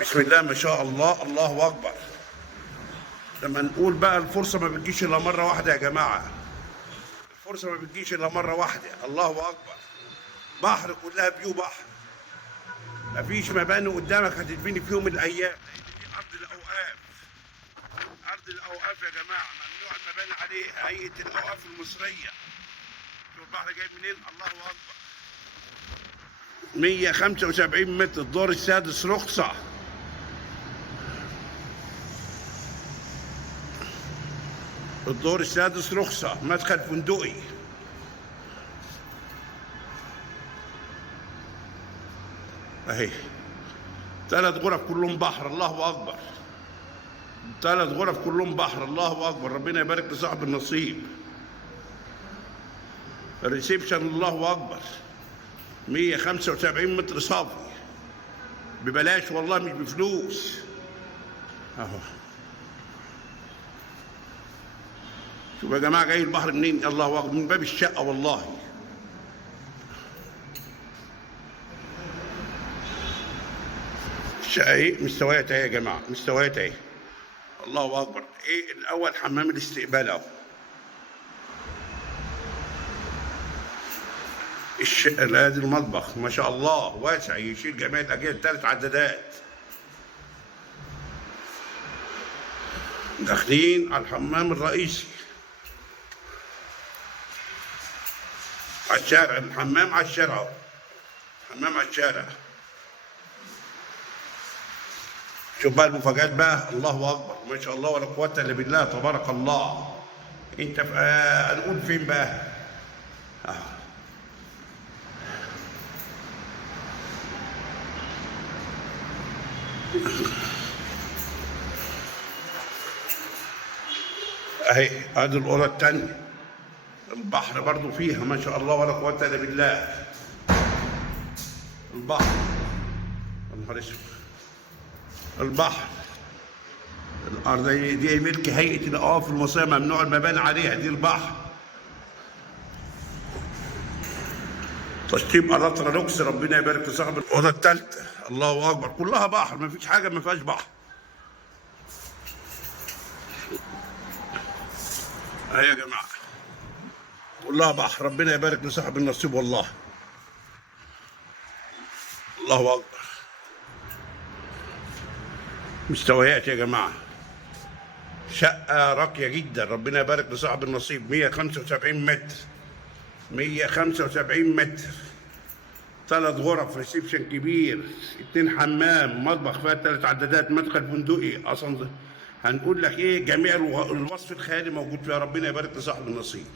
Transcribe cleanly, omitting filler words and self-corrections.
بسم الله ما شاء الله، الله اكبر. لما نقول بقى الفرصه ما بتجيش الا مره واحده يا جماعه، الفرصه ما بتجيش الا مره واحده. الله اكبر. بحر كلها فيو بحر، مفيش مباني قدامك هتتبني في يوم من الايام، لان دي ارض الاوقاف. ارض الاوقاف يا جماعه، ممنوع المباني عليه. هيئه الاوقاف المصريه. شوف البحر جاي منين. الله اكبر. 175 متر، الدور السادس رخصه. الدور السادس رخصة، مدخل فندقي. اهي 3 غرف كلهم بحر. الله اكبر. 3 غرف كلهم بحر. الله اكبر. ربنا يبارك لصاحب النصيب. الريسبشن. الله اكبر. 175 متر صافي ببلاش والله، مش بفلوس. اهو شوف يا جماعه جاي البحر منين. الله اكبر. من باب الشقه والله. الشقه ايه مستويات اهي يا جماعه، مستويات اهي. الله اكبر. ايه الاول حمام الاستقبال اهو. ادي المطبخ ما شاء الله واسع، يشيل جميع الاجهزه، 3 عدادات. داخلين على الحمام الرئيسي، على الشارع. الحمام على الشارع اهو. حمام على الشارع. شوف بقى المفاجآت بقى. الله اكبر ما شاء الله ولا قوة الا بالله، تبارك الله. انت في هنقول فين بقى؟ اهي ادي الأوضة التانية. البحر برضو فيها ما شاء الله ولا قوة الا بالله. البحر. يا نهار اسود. البحر. الارض دي ملك هيئه الاوقاف المصريه، ممنوع المباني عليها. دي البحر. تشطيب الاترالوكس. ربنا يبارك لصاحب الاوضه الثالثه. الله اكبر. كلها بحر، ما فيش حاجه ما فيهاش بحر. اهي يا جماعه كلها بحر. ربنا يبارك لصاحب النصيب والله. الله اكبر. مستويات يا جماعه. شقة راقية جدا. ربنا يبارك لصاحب النصيب. 175 متر. 175 متر. 3 غرف، ريسبشن كبير، 2 حمام، مطبخ فيها 3 عدادات، مدخل فندقي. اصلا هنقول لك ايه، جميع الوصف الخيالي موجود فيها. ربنا يبارك لصاحب النصيب.